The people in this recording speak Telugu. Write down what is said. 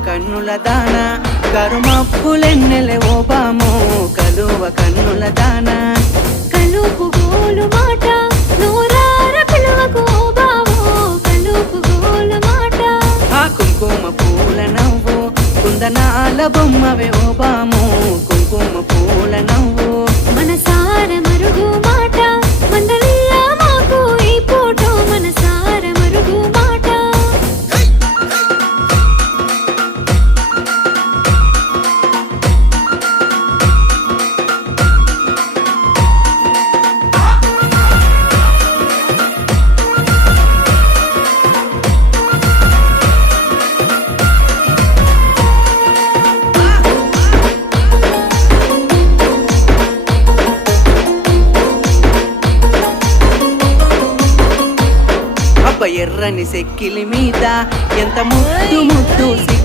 కన్నుల దాన కరుమప్పులెన్నెలే ఓ బామో కలువ కన్నుల దాన కలుపు గోలు మాట నూరార పిలువకు ఓ బావో కలుపు గోలు మాట ఆ కుంకుమ పూల నవ్వు కుందనాల బొమ్మవే ఓ బామో కుంకుమ పూల నవ్వు మనసార మరుగు మాట మందలియ మాకు ఈ పూట మనసార మరుగు మాట అబ్బ ఎర్రని సెక్కిలి మీద ఎంత ముద్దు ముద్దు